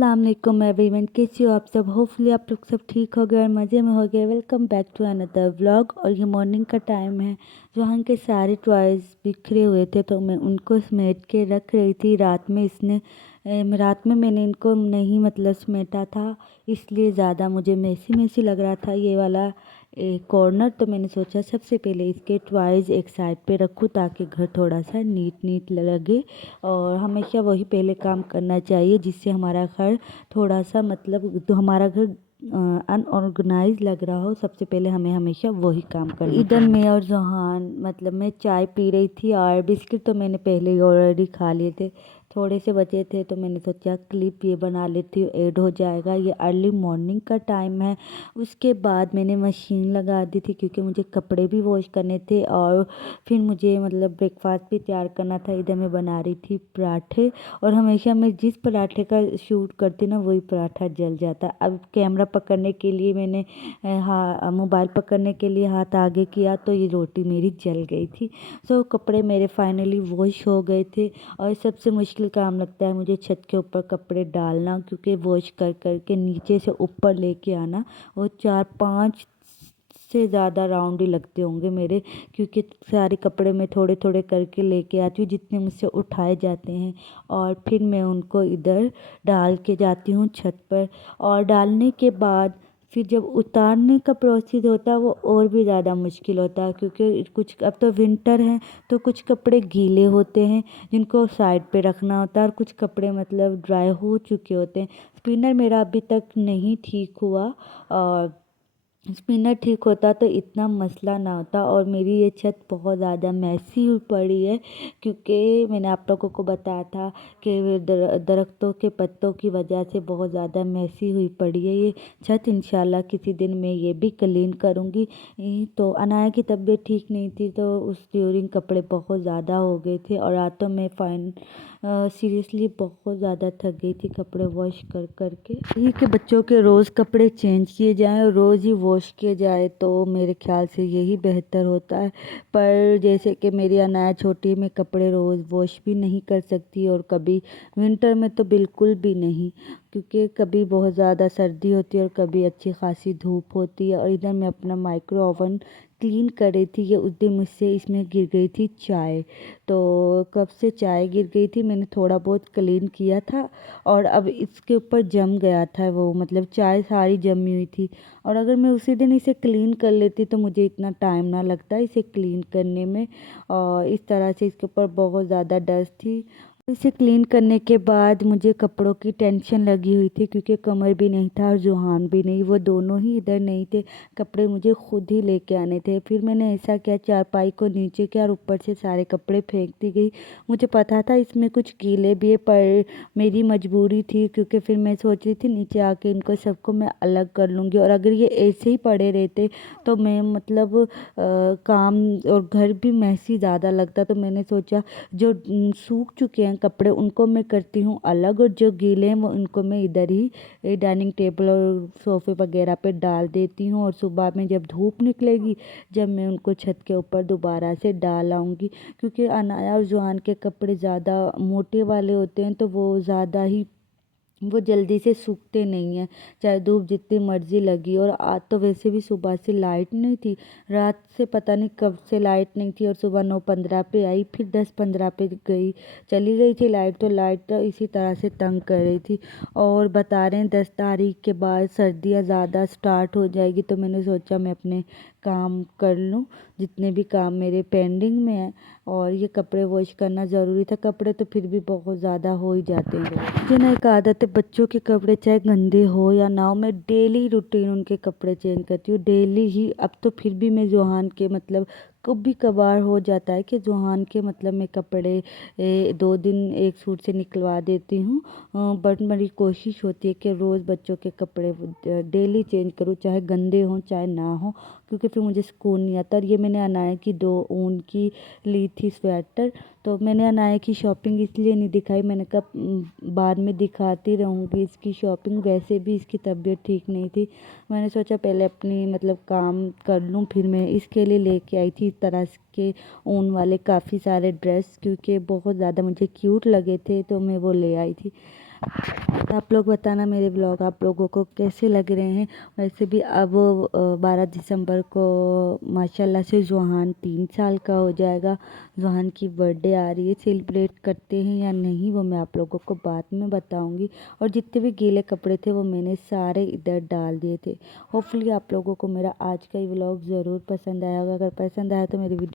अस्सलाम वालेकुम एवरीवन, कैसे हो आप सब। होपफुली आप लोग सब ठीक हो गए और मज़े में हो गए। Welcome back to another vlog. और ये मॉर्निंग का टाइम है। जोहान के सारे टॉयज़ बिखरे हुए थे तो मैं उनको समेट के रख रही थी। रात में मैंने इनको नहीं समेटा था, इसलिए ज़्यादा मुझे मेसी मेसी लग रहा था ये वाला कॉर्नर। तो मैंने सोचा सबसे पहले इसके टॉयज़ एक साइड पे रखूँ ताकि घर थोड़ा सा नीट नीट लगे। और हमेशा वही पहले काम करना चाहिए जिससे हमारा घर थोड़ा सा तो हमारा घर अनऑर्गेनाइज लग रहा हो। सबसे पहले हमें हमेशा वही काम करना। इधर मैं और जोहान मैं चाय पी रही थी और बिस्किट तो मैंने पहले ही ऑलरेडी खा लिए थे। थोड़े से बचे थे तो मैंने सोचा क्लिप ये बना लेती हूँ, ऐड हो जाएगा। ये अर्ली मॉर्निंग का टाइम है। उसके बाद मैंने मशीन लगा दी थी क्योंकि मुझे कपड़े भी वॉश करने थे और फिर मुझे ब्रेकफास्ट भी तैयार करना था। इधर मैं बना रही थी पराठे और हमेशा मैं जिस पराठे का शूट करती ना वही पराठा जल जाता। अब कैमरा पकड़ने के लिए मैंने मोबाइल पकड़ने के लिए हाथ आगे किया तो ये रोटी मेरी जल गई थी। सो कपड़े मेरे फाइनली वॉश हो गए थे। और सबसे मुश्किल काम लगता है मुझे छत के ऊपर कपड़े डालना, क्योंकि वॉश कर कर के नीचे से ऊपर लेके आना वो 4-5 से ज़्यादा राउंड ही लगते होंगे मेरे, क्योंकि सारे कपड़े मैं थोड़े थोड़े करके लेके आती हूँ जितने मुझसे उठाए जाते हैं। और फिर मैं उनको इधर डाल के जाती हूँ छत पर। और डालने के बाद फिर जब उतारने का प्रोसेस होता है वो और भी ज़्यादा मुश्किल होता है, क्योंकि कुछ अब तो विंटर है तो कुछ कपड़े गीले होते हैं जिनको साइड पे रखना होता है और कुछ कपड़े ड्राई हो चुके होते हैं। स्पिनर मेरा अभी तक नहीं ठीक हुआ, और स्पिनर ठीक होता तो इतना मसला ना होता। और मेरी ये छत बहुत ज़्यादा मैसी हुई पड़ी है, क्योंकि मैंने आप लोगों को बताया था कि दरख्तों के पत्तों की वजह से बहुत ज़्यादा मैसी हुई पड़ी है ये छत। इंशाल्लाह किसी दिन मैं ये भी क्लीन करूँगी। तो अनाया की तबीयत ठीक नहीं थी तो उस ड्यूरिंग कपड़े बहुत ज़्यादा हो गए थे। और आज तो मैं सीरियसली बहुत ज़्यादा थक गई थी कपड़े वॉश कर कर के। ये कि बच्चों के रोज़ कपड़े चेंज किए जाएं और रोज़ ही वॉश किए जाए तो मेरे ख्याल से यही बेहतर होता है। पर जैसे कि मेरी अनाया छोटी, मैं कपड़े रोज़ वॉश भी नहीं कर सकती और कभी विंटर में तो बिल्कुल भी नहीं, क्योंकि कभी बहुत ज़्यादा सर्दी होती है और कभी अच्छी खासी धूप होती है। और इधर मैं अपना माइक्रो ओवन क्लीन कर रही थी कि उस दिन मुझसे इसमें गिर गई थी चाय। तो कब से चाय गिर गई थी, मैंने थोड़ा बहुत क्लीन किया था और अब इसके ऊपर जम गया था वो चाय सारी जमी हुई थी। और अगर मैं उसी दिन इसे क्लीन कर लेती तो मुझे इतना टाइम ना लगता इसे क्लीन करने में। और इस तरह से इसके ऊपर बहुत ज़्यादा डस्ट थी। इसे क्लीन करने के बाद मुझे कपड़ों की टेंशन लगी हुई थी, क्योंकि कमर भी नहीं था और जोहान भी नहीं, वो दोनों ही इधर नहीं थे। कपड़े मुझे खुद ही लेके आने थे। फिर मैंने ऐसा किया, चारपाई को नीचे किया और ऊपर से सारे कपड़े फेंकती गई। मुझे पता था इसमें कुछ गीले भी है, पर मेरी मजबूरी थी, क्योंकि फिर मैं सोच रही थी नीचे आके इनको सबको मैं अलग कर लूँगी। और अगर ये ऐसे ही पड़े रहते तो मैं काम और घर भी मैसी ज़्यादा लगता। तो मैंने सोचा जो सूख चुके हैं कपड़े उनको मैं करती हूँ अलग, और जो गीले हैं वो उनको मैं इधर ही डाइनिंग टेबल और सोफ़े वगैरह पे डाल देती हूँ। और सुबह में जब धूप निकलेगी जब मैं उनको छत के ऊपर दोबारा से डाल आऊँगी, क्योंकि अनाया और जोहान के कपड़े ज़्यादा मोटे वाले होते हैं तो वो जल्दी से सूखते नहीं हैं, चाहे धूप जितनी मर्जी लगी। और आज तो वैसे भी सुबह से लाइट नहीं थी, रात से पता नहीं कब से लाइट नहीं थी। और सुबह 9:15 पे आई, फिर 10:15 पे चली गई थी लाइट। तो लाइट तो इसी तरह से तंग कर रही थी। और बता रहे हैं 10 तारीख के बाद सर्दियाँ ज़्यादा स्टार्ट हो जाएगी, तो मैंने सोचा मैं अपने काम कर लूँ जितने भी काम मेरे पेंडिंग में हैं। और ये कपड़े वॉश करना ज़रूरी था, कपड़े तो फिर भी बहुत ज़्यादा हो ही जाते हैं। मुझे ना एक आदत है, बच्चों के कपड़े चाहे गंदे हो या ना हो, मैं डेली रूटीन उनके कपड़े चेंज करती हूँ, डेली ही। अब तो फिर भी मैं जोहान के कभी कभार हो जाता है कि जोहान के मैं कपड़े 2 दिन एक सूट से निकलवा देती हूँ। बट मेरी कोशिश होती है कि रोज़ बच्चों के कपड़े डेली चेंज करूँ, चाहे गंदे हों चाहे ना हो, क्योंकि फिर मुझे सुकून नहीं आता। और ये मैंने अनाया की 2 ऊन की ली थी स्वेटर। तो मैंने अनाया की शॉपिंग इसलिए नहीं दिखाई, मैंने कहा बाद में दिखाती रहूँगी इसकी शॉपिंग। वैसे भी इसकी तबीयत ठीक नहीं थी, मैंने सोचा पहले अपनी काम कर लूँ। फिर मैं इसके लिए लेके आई थी इस तरह के ऊन वाले काफ़ी सारे ड्रेस, क्योंकि बहुत ज़्यादा मुझे क्यूट लगे थे तो मैं वो ले आई थी। आप लोग बताना मेरे ब्लॉग आप लोगों को कैसे लग रहे हैं। वैसे भी अब 12 दिसंबर को माशाल्लाह से ज़ुहान 3 साल का हो जाएगा। ज़ुहान की बर्थडे आ रही है, सेलिब्रेट करते हैं या नहीं वो मैं आप लोगों को बाद में बताऊंगी। और जितने भी गीले कपड़े थे वो मैंने सारे इधर डाल दिए थे। होपफुली आप लोगों को मेरा आज का ये व्लॉग ज़रूर पसंद आया होगा। अगर पसंद आया तो मेरी वीडियो